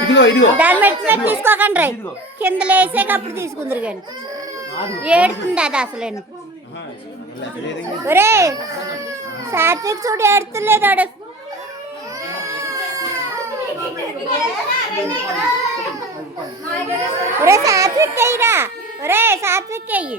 ఇదిగో ఇదిగో. దాని మెట్టు తీసుకోకండి రై కింద లేసాక అప్పుడు తీసుకుందరు కానీ. ఏడుతుంది అది అసలు ఒరే సాత్విక్ చూడు ఏడుతులేదు ఆడు. ఒరే సాత్విక్ అయ్యిరా ఒరే సాత్విక్ అయ్యి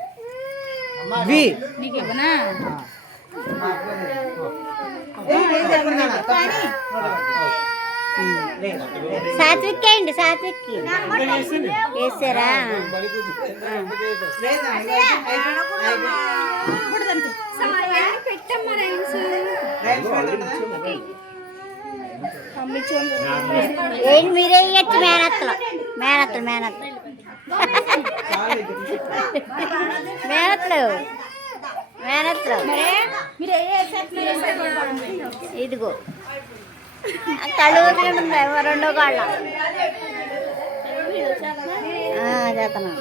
వి. సాత్విక్ అయ్యండి సాత్విక్ వేసారా ఏంటి మీరే ఇయ్యచ్చు మేనత్తలు? మేనత్తలు మేనత్తలు. మేనత్తలు. మేనత్తలు. ఇదిగో. ఆ కళ్ళు ఊరుకుంటుంది రెండో కాళ్ళ. చేతనా.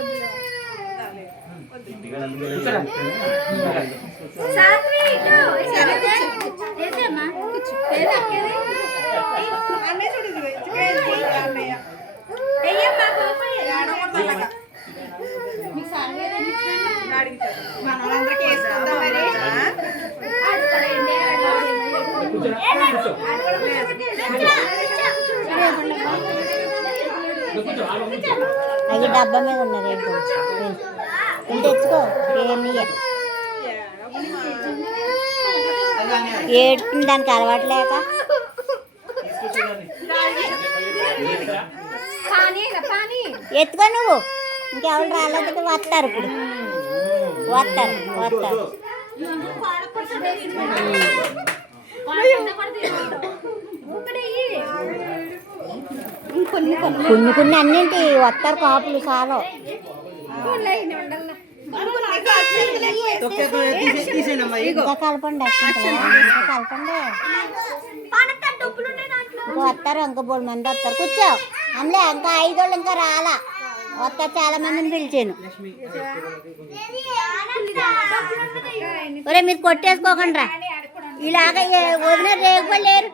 అవి డబ్బా మీద ఉన్నది ఏంటో తెచ్చుకో. ఏమి ఏడుతుంది దానికి అలవాటు లేక. ఎత్తుకో నువ్వు. ఇంకెవరు రాలేదంటే వస్తారు ఇప్పుడు. వస్తారు వస్తారు. కొన్ని కొన్ని అన్నింటి వస్తారు కాపులు చాలా. ఇంకా కలపండి ఇంకా కలపండి ఇంకా వస్తారు ఇంకా మూడు మంది వస్తారు కూర్చో. అందులో ఇంకా ఐదు వాళ్ళు ఇంకా రాలా. వస్తారు చాలా మందిని పిలిచాను. ఒరే మీరు కొట్టేసుకోకండి రా. ఇలాగ వదిన రేగుపడి లేరు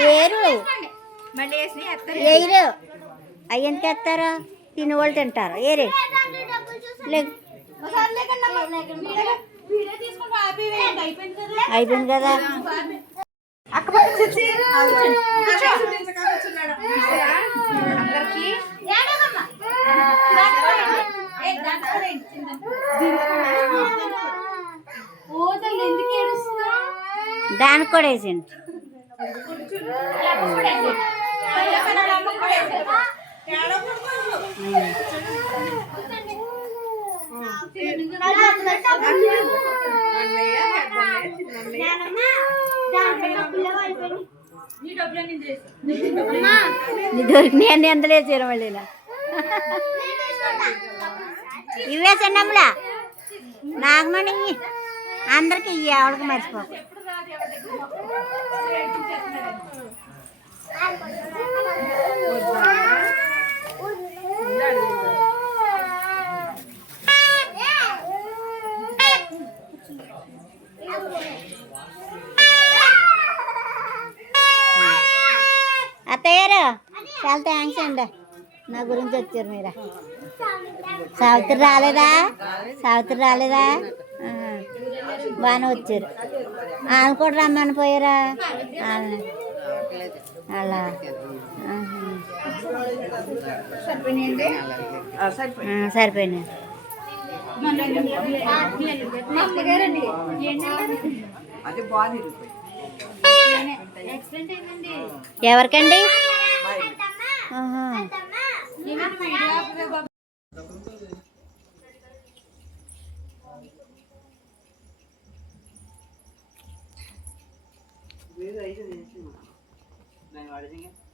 లేరు వేయరు అవి ఎంత ఎత్తారు? తినేవాళ్ళు తింటారు. ఏరే అయిపోయింది కదా. దానికి కూడా వేసింది నీ దొరికినాయి అన్ని ఎంత లేచారు మళ్ళీ ఇవే చిన్నమ్మలా నాగమణి అందరికి ఇయ్యి ఆవిడకి మర్చిపో అత్తయ్య చాలా థ్యాంక్స్ అండి. నా గురించి వచ్చారు మీరు? సావిత్రి రాలేదా? సావిత్రి రాలేదా? బాగానే వచ్చారు. వాళ్ళు కూడా రమ్మని పోయారా? అలా. సరిపోయినాయి ఎవరికండి? ఐదు నిమిషం नहीं वाड़ेंगे